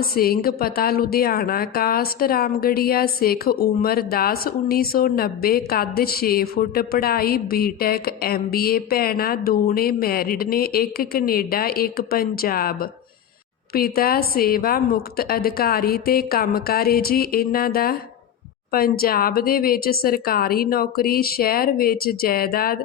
ਸਿੰਘ, ਪਤਾ ਲੁਧਿਆਣਾ ਕਾਸਟ ਰਾਮਗੜੀਆ ਸਿੱਖ ਉਮਰ 10 1990 ਕੱਦ 6 ਫੁੱਟ, ਪੜ੍ਹਾਈ ਬੀਟੈਕ ਐਮਬੀਏ ਭੈਣਾਂ ਦੋ ਨੇ ਮੈਰਿਡ ਨੇ, ਇੱਕ ਕੈਨੇਡਾ, ਇੱਕ ਪੰਜਾਬ। ਪਿਤਾ ਸੇਵਾ ਮੁਕਤ ਅਧਿਕਾਰੀ ਤੇ ਕੰਮਕਾਰੇ ਜੀ, ਇਹਨਾਂ ਦਾ ਪੰਜਾਬ ਦੇ ਵਿੱਚ ਸਰਕਾਰੀ ਨੌਕਰੀ, ਸ਼ਹਿਰ ਵਿੱਚ ਜਾਇਦਾਦ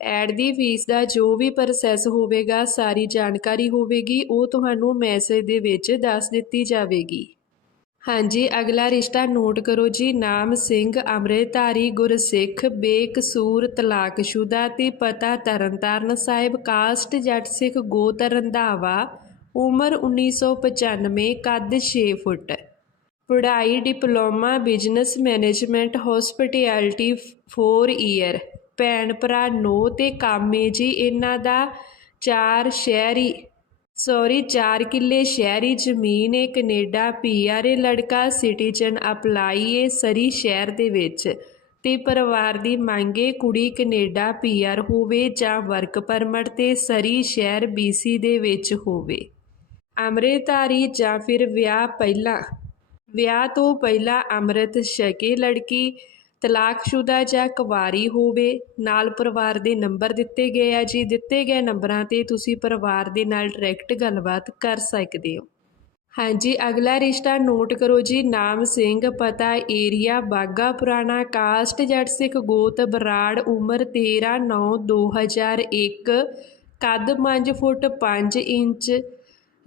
ਐਡ ਦੀ ਫੀਸ ਦਾ ਜੋ ਵੀ ਪ੍ਰੋਸੈਸ ਹੋਵੇਗਾ, ਸਾਰੀ ਜਾਣਕਾਰੀ ਹੋਵੇਗੀ, ਉਹ ਤੁਹਾਨੂੰ ਮੈਸੇਜ ਦੇ ਵਿੱਚ ਦੱਸ ਦਿੱਤੀ ਜਾਵੇਗੀ। ਹਾਂਜੀ, ਅਗਲਾ ਰਿਸ਼ਤਾ ਨੋਟ ਕਰੋ ਜੀ। ਨਾਮ ਸਿੰਘ, ਅੰਮ੍ਰਿਤਧਾਰੀ, ਗੁਰਸਿੱਖ, ਬੇਕਸੂਰ, ਤਲਾਕਸ਼ੁਦਾ ਤੇ ਪਤਾ ਤਰਨਤਾਰਨ ਸਾਹਿਬ, ਕਾਸਟ ਜੱਟ ਸਿੱਖ ਗੋਤ ਰੰਧਾਵਾ ਉਮਰ 1995 ਕੱਦ 6 ਫੁੱਟ। ਪੜ੍ਹਾਈ, diploma business management hospitality 4 year ਭੈਣ ਭਰਾ ਨੋ ਤੇ ਕਾਮੇ ਜੀ, ਇਹਨਾਂ ਦਾ ਚਾਰ ਸ਼ਹਿਰੀ ਸੌਰੀ 4 ਕਿੱਲੇ ਸ਼ਹਿਰੀ ਜ਼ਮੀਨ ਏ, ਕੈਨੇਡਾ ਪੀਆਰ ਏ, ਲੜਕਾ ਸਿਟੀਜ਼ਨ ਅਪਲਾਈ ਏ ਸਰੀ ਸ਼ਹਿਰ ਦੇ ਵਿੱਚ ਤੇ ਪਰਿਵਾਰ ਦੀ ਮੰਗ ਮੰਗੇ ਕੁੜੀ ਕੈਨੇਡਾ ਪੀਆਰ ਹੋਵੇ ਜਾਂ ਵਰਕ ਪਰਮਿਟ ਤੇ ਸਰੀ ਸ਼ਹਿਰ ਬੀਸੀ ਦੇ ਵਿੱਚ ਹੋਵੇ। ਅੰਮ੍ਰਿਤਧਾਰੀ ਜਾਂ ਫਿਰ ਵਿਆਹ ਪਹਿਲਾਂ, ਵਿਆਹ ਤੋਂ ਪਹਿਲਾਂ ਅੰਮ੍ਰਿਤ ਛਕੇ ਲੜਕੀ ਤਲਾਕਸ਼ੁਦਾ ਜਾਂ ਕੁਵਾਰੀ ਹੋਵੇ, ਨਾਲ ਪਰਿਵਾਰ ਦੇ ਨੰਬਰ ਦਿੱਤੇ ਗਏ ਆ ਜੀ। ਦਿੱਤੇ ਗਏ ਨੰਬਰਾਂ ਤੇ ਤੁਸੀਂ ਪਰਿਵਾਰ ਦੇ ਨਾਲ ਡਾਇਰੈਕਟ ਗੱਲਬਾਤ ਕਰ ਸਕਦੇ ਹੋ। ਹਾਂਜੀ, ਅਗਲਾ ਰਿਸ਼ਤਾ ਨੋਟ ਕਰੋ ਜੀ। ਨਾਮ ਸਿੰਘ, ਪਤਾ ਏਰੀਆ ਬਾਗਾ ਪੁਰਾਣਾ, ਕਾਸਟ ਜੱਟ ਸਿੱਖ ਗੋਤ, ਬਰਾੜ, ਉਮਰ 13 9 2001 ਕੱਦ 5 ਫੁੱਟ 5 ਇੰਚ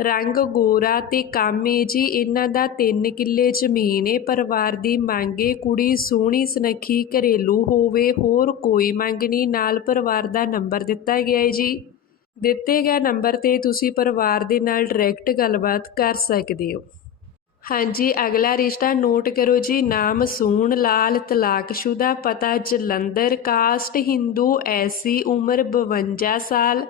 ਰੰਗ ਗੋਰਾ ਤੇ ਕਾਮੇ ਜੀ, ਇਹਨਾਂ ਦਾ ਤਿੰਨ ਕਿੱਲੇ ਜ਼ਮੀਨ ਏ। ਪਰਿਵਾਰ ਦੀ ਮੰਗੇ ਕੁੜੀ ਸੋਹਣੀ ਸੁਨੱਖੀ ਘਰੇਲੂ ਹੋਵੇ, ਹੋਰ ਕੋਈ ਮੰਗ ਨਹੀਂ। ਨਾਲ ਪਰਿਵਾਰ ਦਾ ਨੰਬਰ ਦਿੱਤਾ ਗਿਆ ਹੈ ਜੀ। ਦਿੱਤੇ ਗਏ ਨੰਬਰ ਤੇ ਤੁਸੀਂ ਪਰਿਵਾਰ ਦੇ ਨਾਲ ਡਾਇਰੈਕਟ ਗੱਲਬਾਤ ਕਰ ਸਕਦੇ ਹੋ। ਹਾਂਜੀ, ਅਗਲਾ ਰਿਸ਼ਤਾ ਨੋਟ ਕਰੋ ਜੀ। ਨਾਮ ਸੂਣ, ਲਾਲ, ਤਲਾਕਸ਼ੁਦਾ, ਪਤਾ ਜਲੰਧਰ, ਕਾਸਟ ਹਿੰਦੂ, ਐਸੀ ਉਮਰ 52 ਸਾਲ।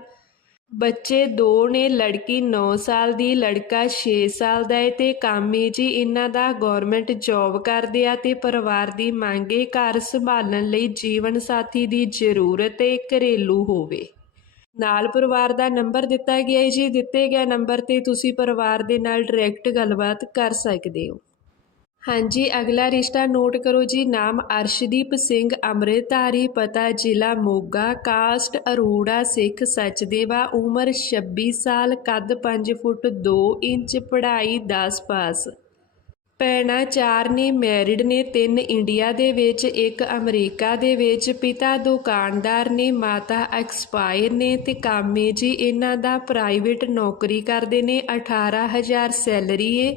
ਬੱਚੇ ਦੋ ਨੇ, ਲੜਕੀ 9 ਸਾਲ ਦੀ, ਲੜਕਾ 6 ਸਾਲ ਦਾ ਹੈ ਤੇ ਕਾਮੀ ਜੀ ਇਹਨਾਂ ਦਾ ਗਵਰਨਮੈਂਟ ਜੌਬ ਕਰਦੇ ਆ ਤੇ ਪਰਿਵਾਰ ਦੀ ਮੰਗੇ ਘਰ ਸੰਭਾਲਣ ਲਈ ਜੀਵਨ ਸਾਥੀ ਦੀ ਜ਼ਰੂਰਤ ਹੈ ਘਰੇਲੂ ਹੋਵੇ। ਨਾਲ ਪਰਿਵਾਰ ਦਾ ਨੰਬਰ ਦਿੱਤਾ ਗਿਆ ਹੈ ਜੀ, ਦਿੱਤੇ ਗਏ ਨੰਬਰ ਤੇ ਤੁਸੀਂ ਪਰਿਵਾਰ ਦੇ ਨਾਲ ਡਾਇਰੈਕਟ ਗੱਲਬਾਤ ਕਰ ਸਕਦੇ ਹੋ। ਹਾਂਜੀ, ਅਗਲਾ ਰਿਸ਼ਤਾ ਨੋਟ ਕਰੋ ਜੀ। ਨਾਮ ਅਰਸ਼ਦੀਪ ਸਿੰਘ, ਅੰਮ੍ਰਿਤਧਾਰੀ, ਪਤਾ ਜ਼ਿਲ੍ਹਾ ਮੋਗਾ। ਕਾਸਟ ਅਰੋੜਾ ਸਿੱਖ ਸਚਦੇਵਾ, ਉਮਰ 26 ਸਾਲ, ਕੱਦ 5 ਫੁੱਟ 2 ਇੰਚ, ਪੜ੍ਹਾਈ 10 ਪਾਸ। ਭੈਣਾਂ ਚਾਰ ਨੇ ਮੈਰਿਡ ਨੇ, ਤਿੰਨ ਇੰਡੀਆ ਦੇ ਵਿੱਚ, ਇੱਕ ਅਮਰੀਕਾ ਦੇ ਵਿੱਚ। ਪਿਤਾ ਦੁਕਾਨਦਾਰ ਨੇ, ਮਾਤਾ ਐਕਸਪਾਇਰ ਨੇ ਤੇ ਕਾਮੇ ਜੀ, ਇਹਨਾਂ ਦਾ ਪ੍ਰਾਈਵੇਟ ਨੌਕਰੀ ਕਰਦੇ ਨੇ। 18000 ਸੈਲਰੀ ਏ।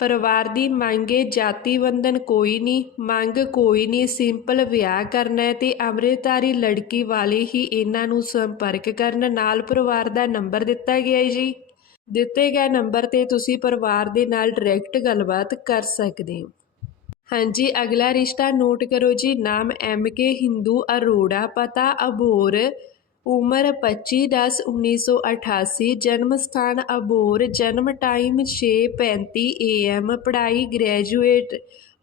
ਪਰਿਵਾਰ ਦੀ ਮੰਗੇ ਜਾਤੀ ਬੰਧਨ ਕੋਈ ਨਹੀਂ ਮੰਗ ਕੋਈ ਨਹੀਂ ਸਿੰਪਲ ਵਿਆਹ ਕਰਨਾ ਹੈ ਤੇ ਅੰਮ੍ਰਿਤਧਾਰੀ ਲੜਕੀ ਵਾਲੇ ਹੀ ਇਹਨਾਂ ਨੂੰ ਸੰਪਰਕ ਕਰਨ, ਨਾਲ ਪਰਿਵਾਰ ਦਾ ਨੰਬਰ ਦਿੱਤਾ ਗਿਆ ਹੈ ਜੀ। ਦਿੱਤੇ ਗਏ ਨੰਬਰ ਤੇ ਤੁਸੀਂ ਪਰਿਵਾਰ ਦੇ ਨਾਲ ਡਾਇਰੈਕਟ ਗੱਲਬਾਤ ਕਰ ਸਕਦੇ ਹੋ। ਹਾਂਜੀ, ਅਗਲਾ ਰਿਸ਼ਤਾ ਨੋਟ ਕਰੋ ਜੀ, ਨਾਮ ਐਮ ਕੇ ਹਿੰਦੂ ਅਰੋੜਾ, ਪਤਾ ਅਬੋਰ ਉਮਰ 25/10/1988 ਜਨਮ ਸਥਾਨ ਅਬੋਰ, ਜਨਮ ਟਾਈਮ 6:35 AM ਪੜ੍ਹਾਈ ਗ੍ਰੈਜੂਏਟ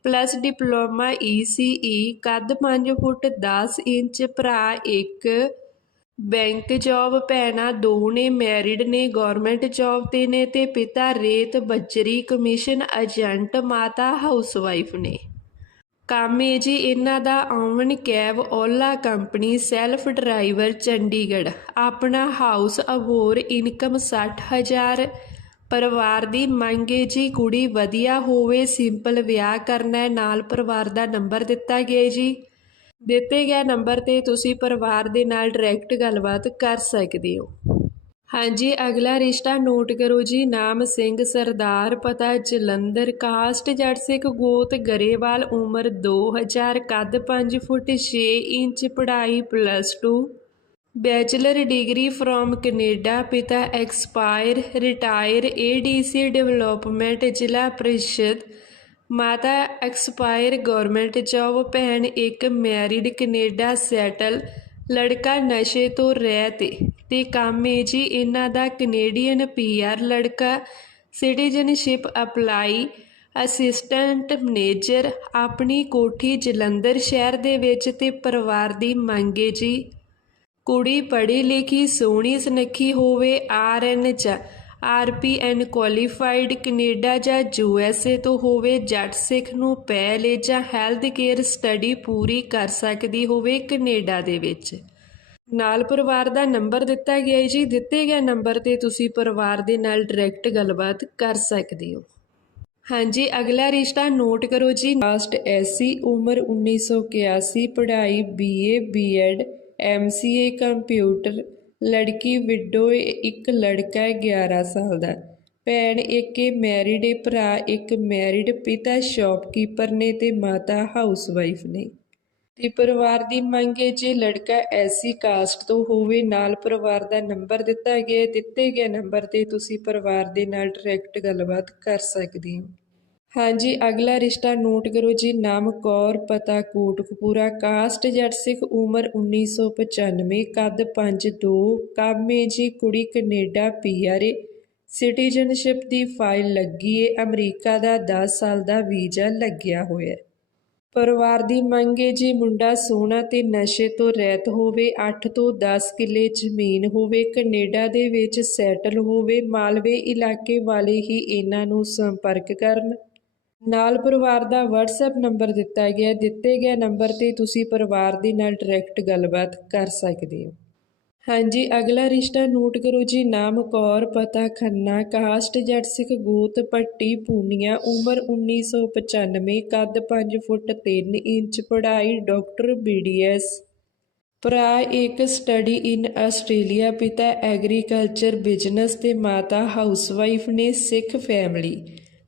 ਪਲੱਸ ਡਿਪਲੋਮਾ ECE ਕੱਦ 5 ਫੁੱਟ 10 ਇੰਚ, ਭਰਾ 1 ਬੈਂਕ ਜੌਬ ਭੈਣਾਂ ਦੋ ਨੇ ਮੈਰਿਡ ਨੇ ਗਵਰਨਮੈਂਟ ਜੌਬ ਤੇ ਨੇ ਤੇ ਪਿਤਾ ਰੇਤ ਬੱਜਰੀ ਕਮਿਸ਼ਨ ਏਜੰਟ ਮਾਤਾ ਹਾਊਸਵਾਈਫ ਨੇ। ਕਾਮੇ ਜੀ, ਇਹਨਾਂ ਦਾ own cab Ola company self driver Chandigarh. ਆਪਣਾ ਹਾਊਸ ਅਬੋਰ ਇਨਕਮ 60000 ਪਰਿਵਾਰ ਦੀ ਮੰਗੇ ਜੀ, ਕੁੜੀ ਵਧੀਆ ਹੋਵੇ, ਸਿੰਪਲ ਵਿਆਹ ਕਰਨਾ ਨਾਲ ਪਰਿਵਾਰ ਦਾ ਨੰਬਰ ਦਿੱਤਾ ਗਿਆ ਜੀ। ਦਿੱਤੇ ਗਏ ਨੰਬਰ ਤੇ ਤੁਸੀਂ ਪਰਿਵਾਰ ਦੇ ਨਾਲ ਡਾਇਰੈਕਟ ਗੱਲਬਾਤ ਕਰ ਸਕਦੇ ਹੋ। ਹਾਂਜੀ, ਅਗਲਾ ਰਿਸ਼ਤਾ ਨੋਟ ਕਰੋ ਜੀ। ਨਾਮ ਸਿੰਘ, ਸਰਦਾਰ, ਪਤਾ ਜਲੰਧਰ। ਕਾਸਟ ਜੱਟ ਸਿੱਖ ਗੋਤ ਗਰੇਵਾਲ, ਉਮਰ 2000 ਕੱਦ 5 ਫੁੱਟ 6 ਇੰਚ, ਪੜ੍ਹਾਈ plus 2 bachelor degree from Canada, ਪਿਤਾ ਐਕਸਪਾਇਰ ਰਿਟਾਇਰ ਏਡੀਸੀ ਡਿਵੈਲਪਮੈਂਟ ਜ਼ਿਲ੍ਹਾ ਪ੍ਰੀਸ਼ਦ। ਮਾਤਾ ਐਕਸਪਾਇਰ ਗਵਰਨਮੈਂਟ ਜੌਬ ਭੈਣ ਇੱਕ ਮੈਰਿਡ ਕੈਨੇਡਾ ਸੈਟਲ ਲੜਕਾ ਨਸ਼ੇ ਤੋਂ ਰਹਿਤ ਤੇ ਕੰਮ ਏ ਜੀ ਇਹਨਾਂ ਦਾ ਕੈਨੇਡੀਅਨ ਪੀਆਰ ਲੜਕਾ ਸਿਟੀਜ਼ਨਸ਼ਿਪ ਅਪਲਾਈ ਅਸਿਸਟੈਂਟ ਮੈਨੇਜਰ ਆਪਣੀ ਕੋਠੀ ਜਲੰਧਰ ਸ਼ਹਿਰ ਦੇ ਵਿੱਚ ਤੇ ਪਰਿਵਾਰ ਦੀ ਮੰਗ ਏ ਜੀ। ਕੁੜੀ ਪੜ੍ਹੀ ਲਿਖੀ, ਸੋਹਣੀ, ਸੁਨੱਖੀ ਹੋਵੇ, ਆਰ ਐਨ ਚ P R and qualified Canada ਜਾਂ ਯੂ ਐਸ ਏ ਤੋਂ ਹੋਵੇ, ਜੱਟ ਸਿੱਖ ਨੂੰ ਪਹਿਲੇ ਜਾਂ ਹੈਲਥ ਕੇਅਰ ਸਟੱਡੀ ਪੂਰੀ ਕਰ ਸਕਦੀ ਹੋਵੇ ਕੈਨੇਡਾ ਦੇ ਵਿੱਚ। ਨਾਲ ਪਰਿਵਾਰ ਦਾ ਨੰਬਰ ਦਿੱਤਾ ਗਿਆ ਹੈ ਜੀ। ਦਿੱਤੇ ਗਏ ਨੰਬਰ ਤੇ ਤੁਸੀਂ ਪਰਿਵਾਰ ਦੇ ਨਾਲ ਡਾਇਰੈਕਟ ਗੱਲਬਾਤ ਕਰ ਸਕਦੇ ਹੋ। ਹਾਂਜੀ, ਅਗਲਾ ਰਿਸ਼ਤਾ ਨੋਟ ਕਰੋ ਜੀ। ਲਾਸਟ ਐਸੀ ਉਮਰ 1981 ਪੜ੍ਹਾਈ ਬੀਏ ਬੀਐਡ ਐਮਸੀਏ ਕੰਪਿਊਟਰ ਲੜਕੀ ਵਿਡੋ ਇੱਕ ਲੜਕਾ ਹੈ 11 ਸਾਲ ਦਾ। ਭੈਣ ਇੱਕ ਮੈਰਿਡ ਭਰਾ ਇੱਕ ਮੈਰਿਡ ਪਿਤਾ ਸ਼ਾਪਕੀਪਰ ਨੇ ਤੇ ਮਾਤਾ ਹਾਊਸਵਾਈਫ ਨੇ। ਤੇ ਪਰਿਵਾਰ ਦੀ ਮੰਗ ਹੈ ਜੇ ਲੜਕਾ ਐਸੀ ਕਾਸਟ ਤੋਂ ਹੋਵੇ, ਨਾਲ ਪਰਿਵਾਰ ਦਾ ਨੰਬਰ ਦਿੱਤਾ ਗਿਆ, ਦਿੱਤੇ ਗਏ ਨੰਬਰ ਤੇ ਤੁਸੀਂ ਪਰਿਵਾਰ ਦੇ ਨਾਲ ਡਾਇਰੈਕਟ ਗੱਲਬਾਤ ਕਰ ਸਕਦੇ ਹੋ। ਹਾਂਜੀ, ਅਗਲਾ ਰਿਸ਼ਤਾ ਨੋਟ ਕਰੋ ਜੀ, ਨਾਮ ਕੌਰ, ਪਤਾ ਕੋਟਕਪੂਰਾ ਕਾਸਟ ਜੱਟ ਸਿੱਖ, ਉਮਰ 1995 ਕੱਦ 5'2 ਕਾਮੇ ਜੀ, ਕੁੜੀ ਕੈਨੇਡਾ, ਪੀਆਰਏ। ਸਿਟੀਜ਼ਨਸ਼ਿਪ ਦੀ ਫਾਈਲ ਲੱਗੀ ਏ, ਅਮਰੀਕਾ ਦਾ 10 ਸਾਲ ਦਾ ਵੀਜ਼ਾ ਲੱਗਿਆ ਹੋਇਆ ਪਰਿਵਾਰ ਦੀ ਮੰਗ ਏ ਜੀ, ਮੁੰਡਾ ਸੋਹਣਾ ਤੇ ਨਸ਼ੇ ਤੋਂ ਰਹਿਤ ਹੋਵੇ 8 ਤੋਂ 10 ਕਿੱਲੇ ਜ਼ਮੀਨ ਹੋਵੇ, ਕੈਨੇਡਾ ਦੇ ਵਿੱਚ ਸੈਟਲ ਹੋਵੇ, ਮਾਲਵੇ ਇਲਾਕੇ ਵਾਲੇ ਹੀ ਇਹਨਾਂ ਨੂੰ ਸੰਪਰਕ ਕਰਨ। ਨਾਲ ਪਰਿਵਾਰ ਦਾ WhatsApp ਨੰਬਰ ਦਿੱਤਾ ਗਿਆ। ਦਿੱਤੇ ਗਏ ਨੰਬਰ ਤੇ ਤੁਸੀਂ ਪਰਿਵਾਰ ਦੇ ਨਾਲ ਡਾਇਰੈਕਟ ਗੱਲਬਾਤ ਕਰ ਸਕਦੇ ਹੋ। ਹਾਂਜੀ, ਅਗਲਾ ਰਿਸ਼ਤਾ ਨੋਟ ਕਰੋ ਜੀ। ਨਾਮ ਕੌਰ, ਪਤਾ ਖੰਨਾ, ਕਾਸਟ ਜੱਟ ਸਿੱਖ, ਗੋਤ, ਪੱਟੀ, ਪੂਨੀਆ, ਉਮਰ 1995 ਕੱਦ 5 ਫੁੱਟ 3 ਇੰਚ, ਪੜ੍ਹਾਈ ਡਾਕਟਰ ਬੀਡੀਐਸ ਭਰਾ ਇੱਕ ਸਟੱਡੀ ਇਨ ਆਸਟ੍ਰੇਲੀਆ ਪਿਤਾ ਐਗਰੀਕਲਚਰ ਬਿਜ਼ਨਸ ਤੇ ਮਾਤਾ ਹਾਊਸਵਾਈਫ ਨੇ ਸਿੱਖ ਫੈਮਿਲੀ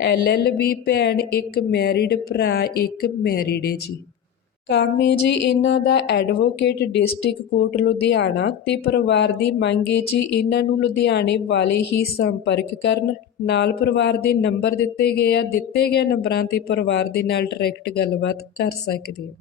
ਐਲਐਲਬੀ ਭੈਣ ਇੱਕ ਮੈਰਿਡ ਭਰਾ, ਇੱਕ ਮੈਰਿਡ ਹੈ ਜੀ। ਕੰਮ ਹੈ ਜੀ, ਇਹਨਾਂ ਦਾ ਐਡਵੋਕੇਟ ਡਿਸਟ੍ਰਿਕਟ ਕੋਰਟ ਲੁਧਿਆਣਾ ਤੇ ਪਰਿਵਾਰ ਦੀ ਮੰਗ ਹੈ ਜੀ ਇਹਨਾਂ ਨੂੰ ਲੁਧਿਆਣੇ ਵਾਲੇ ਹੀ ਸੰਪਰਕ ਕਰਨ। ਨਾਲ ਪਰਿਵਾਰ ਦੇ ਨੰਬਰ ਦਿੱਤੇ ਗਏ ਆ, ਦਿੱਤੇ ਗਏ ਨੰਬਰਾਂ ਤੇ ਪਰਿਵਾਰ ਦੇ ਨਾਲ ਡਾਇਰੈਕਟ ਗੱਲਬਾਤ ਕਰ ਸਕਦੇ ਹੋ।